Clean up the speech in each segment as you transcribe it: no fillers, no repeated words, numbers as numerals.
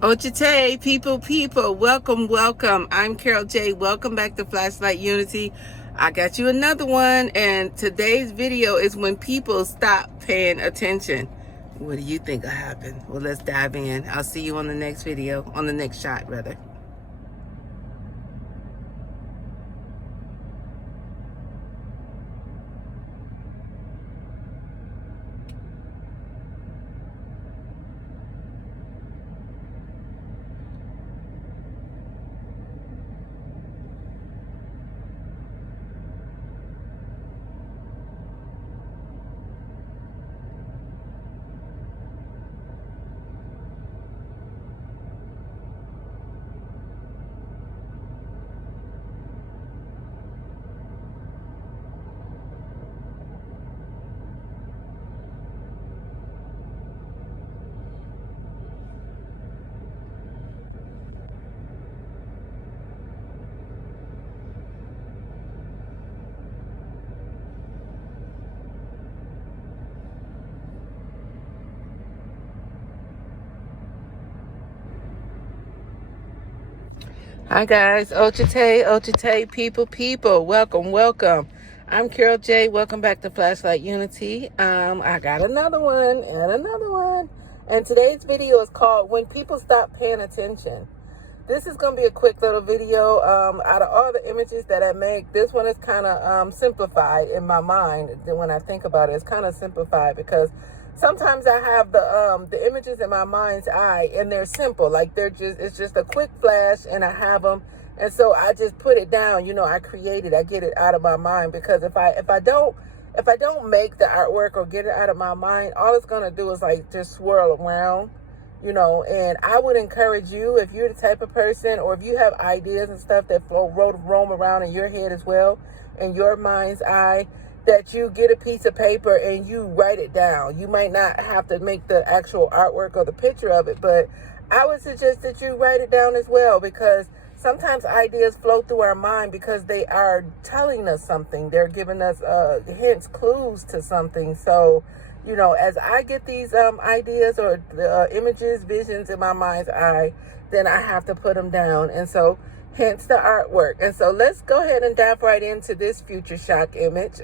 Ochite, people, welcome. I'm Carol J. Welcome back to Flashlight Unity. I got you another one, and today's video is when people stop paying attention. What do you think will happen? Well, let's dive in. I'll see you on the next video, on the next shot, rather. Hi guys, Ochite, people, welcome. I'm Carol J. Welcome back to Flashlight Unity. I got another one. And today's video is called When People Stop Paying Attention. This is going to be a quick little video. Out of all the images that I make, this one is kind of simplified in my mind. When I think about it, it's kind of simplified because sometimes I have the images in my mind's eye, and they're simple. Like it's just a quick flash, and I have them, and so I just put it down. I create it. I get it out of my mind, because if I don't make the artwork or get it out of my mind, all it's gonna do is like just swirl around. And I would encourage you, if you're the type of person, or if you have ideas and stuff that roam around in your head as well, in your mind's eye, that you get a piece of paper and you write it down. You might not have to make the actual artwork or the picture of it, but I would suggest that you write it down as well, because sometimes ideas flow through our mind because they are telling us something. They're giving us hints, clues to something. So, as I get these ideas or images, visions in my mind's eye, then I have to put them down. And so hence the artwork. And so let's go ahead and dive right into this future shock image.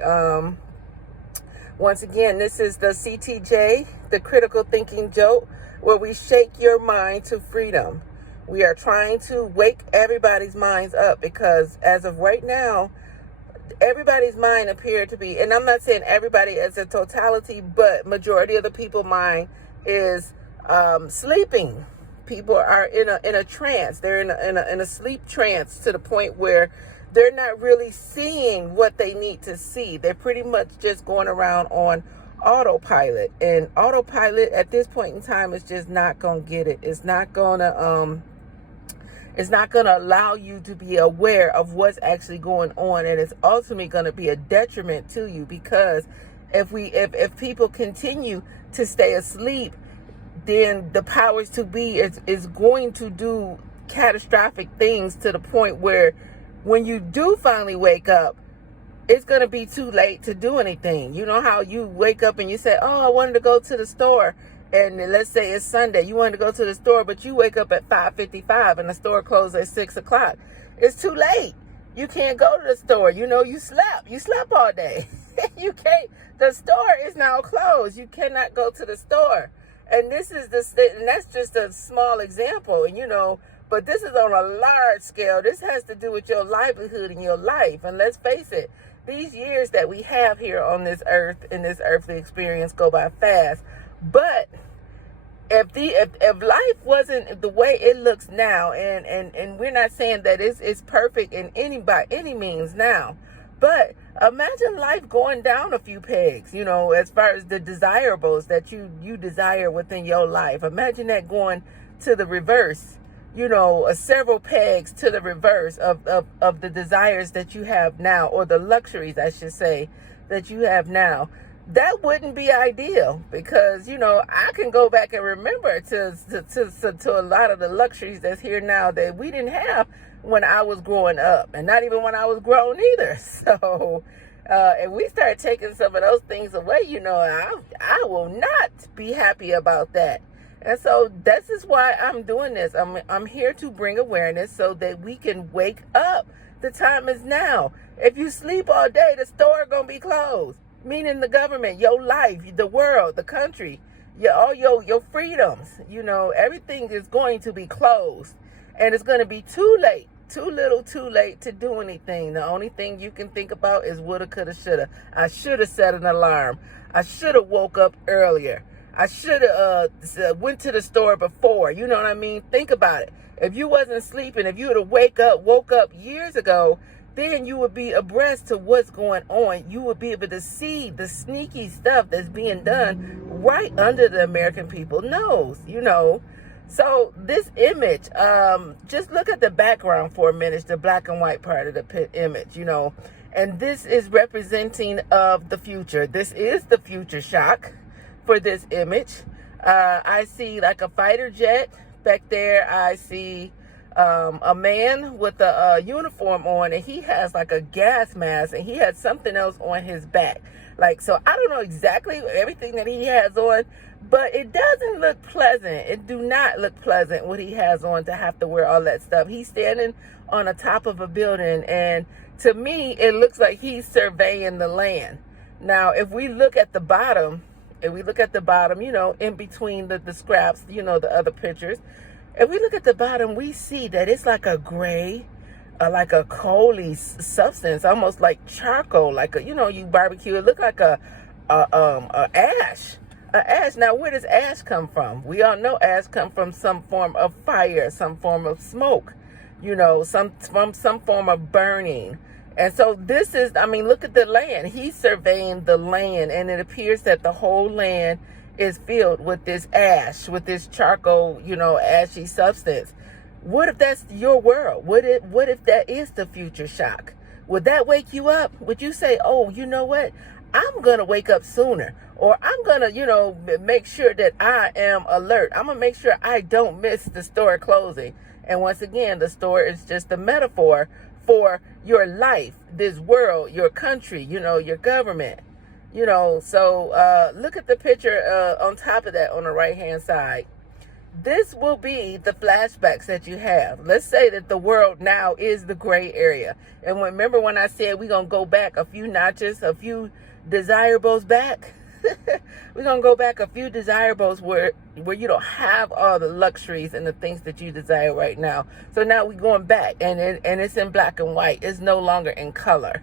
Once again, this is the CTJ, the critical thinking joke, where we shake your mind to freedom. We are trying to wake everybody's minds up, because as of right now, everybody's mind appear to be, and I'm not saying everybody as a totality, but majority of the people's mind is sleeping. People are in a trance. They're in a sleep trance, to the point where they're not really seeing what they need to see. They're pretty much just going around on autopilot, and autopilot at this point in time is just not gonna get it. It's not gonna allow you to be aware of what's actually going on, and it's ultimately going to be a detriment to you, because if people continue to stay asleep, then the powers to be is going to do catastrophic things, to the point where when you do finally wake up, it's going to be too late to do anything. You know how you wake up and you say, oh, I wanted to go to the store. And let's say it's Sunday, you wanted to go to the store, but you wake up at 5:55 and the store closes at 6 o'clock. It's too late. You can't go to the store. You slept all day. You can't, the store is now closed. You cannot go to the store. And that's just a small example. But this is on a large scale. This has to do with your livelihood and your life. And let's face it, these years that we have here on this earth, in this earthly experience, go by fast. But if life wasn't the way it looks now, and we're not saying that it's perfect by any means now, but imagine life going down a few pegs, as far as the desirables that you desire within your life. Imagine that going to the reverse, several pegs to the reverse of the desires that you have now, or the luxuries, I should say, that you have now. That wouldn't be ideal, because I can go back and remember to a lot of the luxuries that's here now that we didn't have when I was growing up, and not even when I was grown either. So if we start taking some of those things away, I will not be happy about that. And so this is why I'm doing this. I'm here to bring awareness so that we can wake up. The time is now. If you sleep all day, the store gonna be closed. Meaning the government, your life, the world, the country, all your freedoms. Everything is going to be closed, and it's gonna be too late. Too little, too late to do anything. The only thing you can think about is woulda, coulda, shoulda. I should have set an alarm. I should have woke up earlier. I should have went to the store before. You know what I mean? Think about it. If you wasn't sleeping, if you would have woke up years ago, then you would be abreast to what's going on. You would be able to see the sneaky stuff that's being done right under the American people's nose, So this image, just look at the background for a minute, the black and white part of the image, and this is representing of the future. This is the future shock for this image. I see like a fighter jet back there. I see a man with a uniform on, and he has like a gas mask, and he has something else on his back. So I don't know exactly everything that he has on, but it doesn't look pleasant. It do not look pleasant what he has on to have to wear all that stuff. He's standing on the top of a building, and to me, it looks like he's surveying the land. Now, if we look at the bottom, in between the scraps, the other pictures, if we look at the bottom, we see that it's like a gray, like a coaly substance, almost like charcoal, like you barbecue. It look like a ash. Ash. Now, where does ash come from? We all know ash come from some form of fire, some form of smoke, from some form of burning. And so this is, look at the land. He's surveying the land, and it appears that the whole land is filled with this ash, with this charcoal, ashy substance. What if that's your world? What if that is the future shock? Would that wake you up? Would you say, oh, you know what? I'm going to wake up sooner, or I'm going to, make sure that I am alert. I'm going to make sure I don't miss the store closing. And once again, the store is just a metaphor for your life, this world, your country, your government, So look at the picture on top of that on the right-hand side. This will be the flashbacks that you have. Let's say that the world now is the gray area. And remember when I said we're going to go back a few notches, a few desirables back? We're going to go back a few desirables where you don't have all the luxuries and the things that you desire right now. So now we're going back, and it's in black and white. It's no longer in color.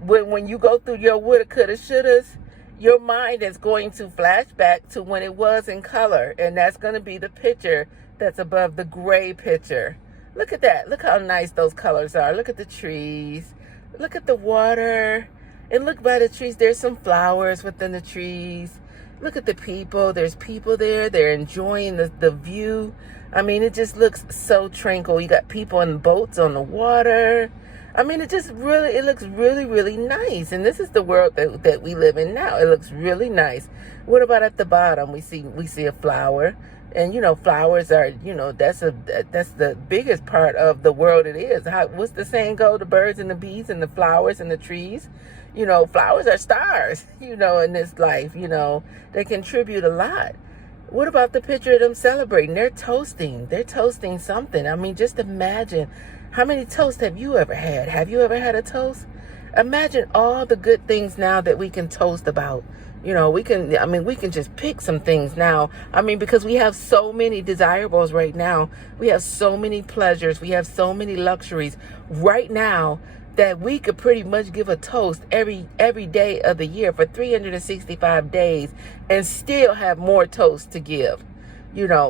When you go through your woulda, coulda, shouldas, your mind is going to flash back to when it was in color. And that's going to be the picture that's above the gray picture. Look at that. Look how nice those colors are. Look at the trees. Look at the water. And look by the trees, there's some flowers within the trees. Look at the people. There's people there. They're enjoying the view. It just looks so tranquil. You got people in boats on the water. It looks really, really nice. And this is the world that we live in now. It looks really nice. What about at the bottom? We see a flower. And, flowers are, that's the biggest part of the world it is. What's the saying go? The birds and the bees and the flowers and the trees. Flowers are stars, in this life, they contribute a lot. What about the picture of them celebrating? They're toasting something. Just imagine, how many toasts have you ever had? Have you ever had a toast? Imagine all the good things now that we can toast about. We can just pick some things now. Because we have so many desirables right now. We have so many pleasures. We have so many luxuries right now that we could pretty much give a toast every day of the year for 365 days and still have more toasts to give.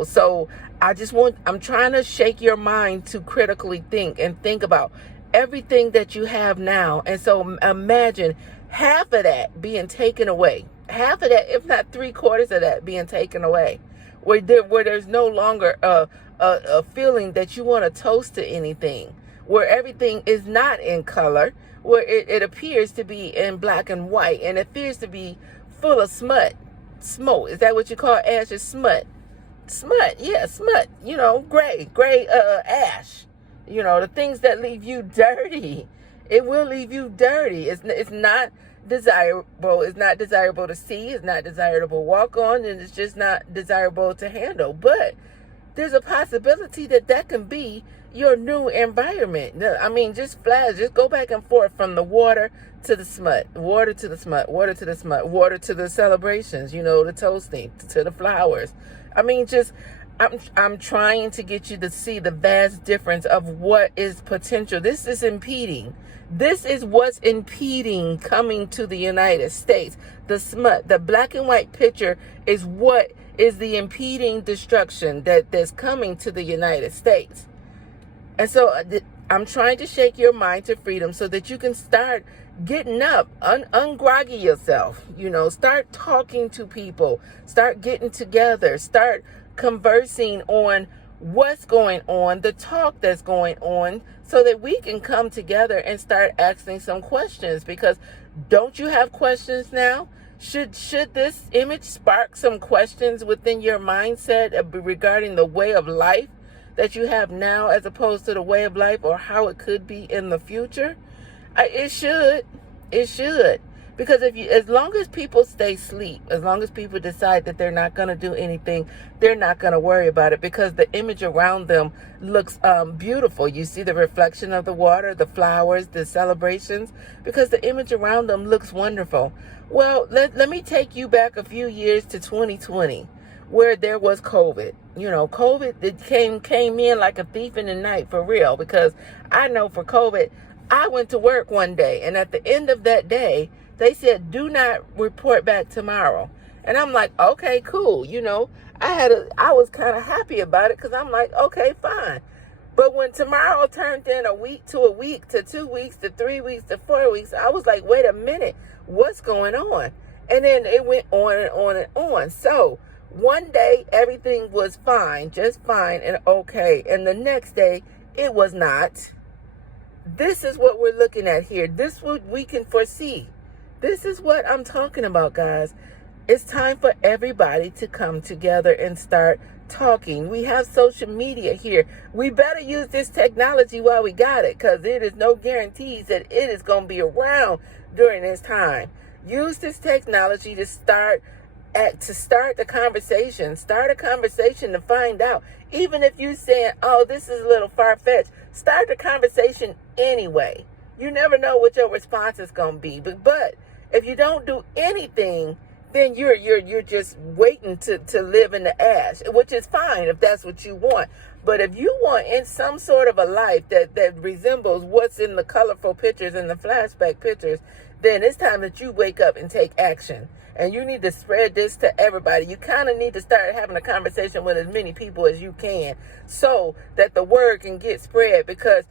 So I'm trying to shake your mind to critically think about everything that you have now. And so imagine half of that being taken away. Half of that, if not 3/4 of that, being taken away, where there's no longer a feeling that you want to toast to anything, where everything is not in color, where it appears to be in black and white, and it appears to be full of smoke. Is that what you call ash? Is smut? Yeah, smut. Gray ash. The things that leave you dirty. It will leave you dirty. It's not desirable. It's not desirable to see. It's not desirable to walk on, and it's just not desirable to handle. But there's a possibility that that can be your new environment. I mean, just go back and forth from the water to the smut, water to the smut, water to the smut, water to the celebrations, the toasting, to the flowers. I mean, I'm trying to get you to see the vast difference of what is potential. This is impeding. This is what's impeding coming to the United States. The smut, the black and white picture is what is the impeding destruction that's coming to the United States. And so I'm trying to shake your mind to freedom so that you can start getting up, ungroggy yourself, start talking to people, start getting together, start conversing on what's going on, the talk that's going on, so that we can come together and start asking some questions. Because don't you have questions now? Should this image spark some questions within your mindset regarding the way of life that you have now as opposed to the way of life or how it could be in the future? It should. Because as long as people stay asleep, as long as people decide that they're not going to do anything, they're not going to worry about it, because the image around them looks beautiful. You see the reflection of the water, the flowers, the celebrations, because the image around them looks wonderful. Well, let me take you back a few years to 2020, where there was COVID. COVID, it came in like a thief in the night, for real, because I know for COVID, I went to work one day, and at the end of that day, they said, do not report back tomorrow. And I'm like, okay, cool. I was kind of happy about it, because I'm like, okay, fine. But when tomorrow turned in a week to 2 weeks to 3 weeks to 4 weeks, I was like, wait a minute, what's going on? And then it went on and on and on. So one day everything was fine, just fine and okay. And the next day it was not. This is what we're looking at here. This is what we can foresee. This is what I'm talking about, guys. It's time for everybody to come together and start talking. We have social media here. We better use this technology while we got it, because it is no guarantees that it is going to be around during this time. Use this technology to start the conversation. Start a conversation to find out. Even if you're saying, oh, this is a little far-fetched, start the conversation anyway. You never know what your response is going to be. But if you don't do anything, then you're just waiting to live in the ash, which is fine if that's what you want. But if you want in some sort of a life that resembles what's in the colorful pictures and the flashback pictures, then it's time that you wake up and take action. And you need to spread this to everybody. You kind of need to start having a conversation with as many people as you can, so that the word can get spread. Because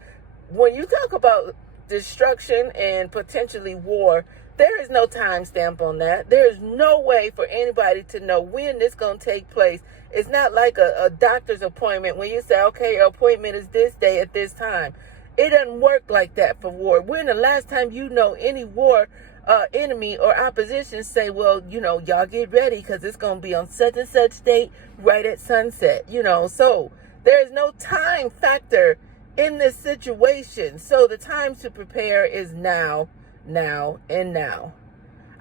when you talk about destruction and potentially war, there is no time stamp on that. There is no way for anybody to know when this is going to take place. It's not like a doctor's appointment when you say, okay, your appointment is this day at this time. It doesn't work like that for war. When the last time you know any war enemy or opposition say, well, y'all get ready, because it's going to be on such and such date right at sunset, So there is no time factor in this situation. So the time to prepare is now.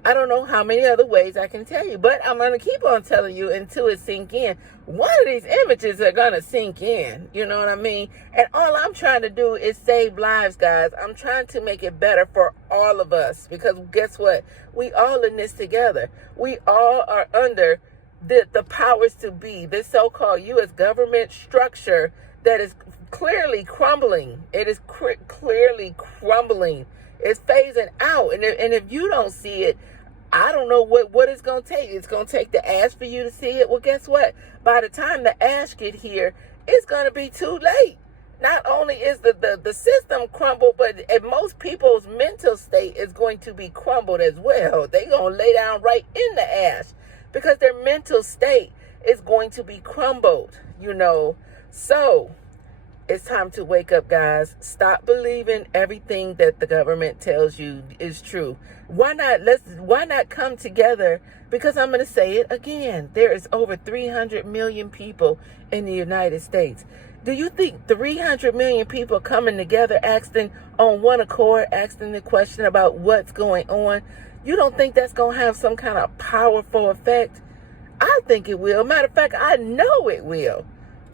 I don't know how many other ways I can tell you, but I'm going to keep on telling you until it sink in. One of these images are going to sink in, you know what I mean? And all I'm trying to do is save lives, guys. I'm trying to make it better for all of us, because guess what? We all in this together. We all are under the powers to be, this so-called U.S. government structure that is clearly crumbling. It is clearly crumbling. It's phasing out. And if you don't see it, I don't know what it's going to take. It's going to take the ash for you to see it. Well, guess what? By the time the ash get here, it's going to be too late. Not only is the system crumbled, but most people's mental state is going to be crumbled as well. They're going to lay down right in the ash, because their mental state is going to be crumbled, So it's time to wake up, guys. Stop believing everything that the government tells you is true. Why not come together? Because I'm going to say it again. There is over 300 million people in the United States. Do you think 300 million people coming together, asking on one accord, asking the question about what's going on? You don't think that's going to have some kind of powerful effect? I think it will. Matter of fact, I know it will.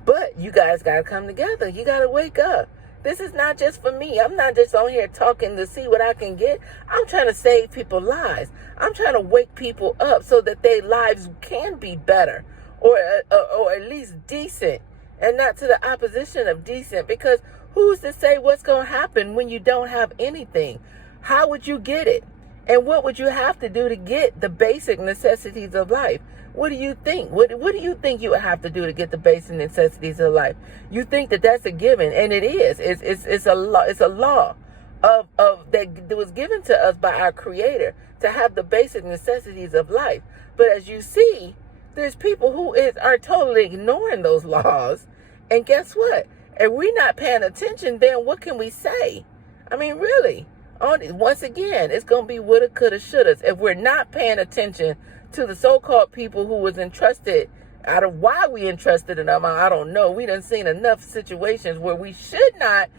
But you guys got to come together. You got to wake up. This is not just for me. I'm not just on here talking to see what I can get. I'm trying to save people's lives. I'm trying to wake people up so that their lives can be better, or at least decent, and not to the opposition of decent. Because who's to say what's going to happen when you don't have anything? How would you get it? And what would you have to do to get the basic necessities of life? What do you think? What do you think you would have to do to get the basic necessities of life? You think that that's a given, and it is. It's a law. It's a law of that was given to us by our Creator to have the basic necessities of life. But as you see, there's people who are totally ignoring those laws. And guess what? If we're not paying attention, then what can we say? I mean, really. Once again, it's going to be woulda, coulda, shouldas. If we're not paying attention to the so-called people who was entrusted, out of why we entrusted in them, I don't know. We done seen enough situations where we should not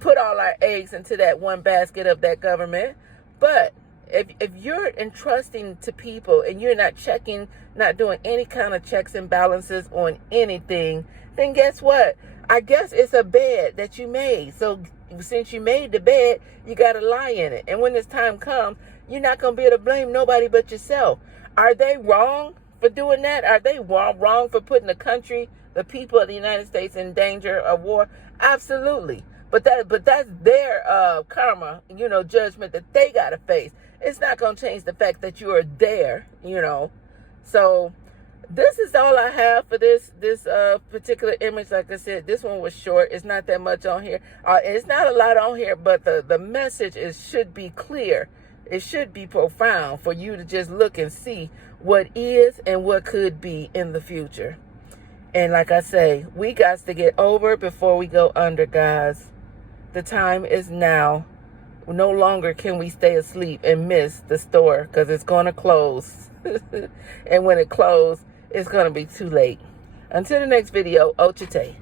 put all our eggs into that one basket of that government. But if you're entrusting to people and you're not checking, not doing any kind of checks and balances on anything, then guess what? I guess it's a bed that you made. So since you made the bed, you got to lie in it. And when this time comes, you're not going to be able to blame nobody but yourself. Are they wrong for doing that? Are they wrong for putting the country, the people of the United States in danger of war? Absolutely. But that's their karma, judgment that they got to face. It's not going to change the fact that you are there, So this is all I have for this particular image. Like I said, this one was short. It's not that much on here. It's not a lot on here, but the message should be clear. It should be profound for you to just look and see what is and what could be in the future. And like I say, we got to get over before we go under, guys. The time is now. No longer can we stay asleep and miss the store because it's going to close. And when it closes, it's going to be too late. Until the next video, Ochite.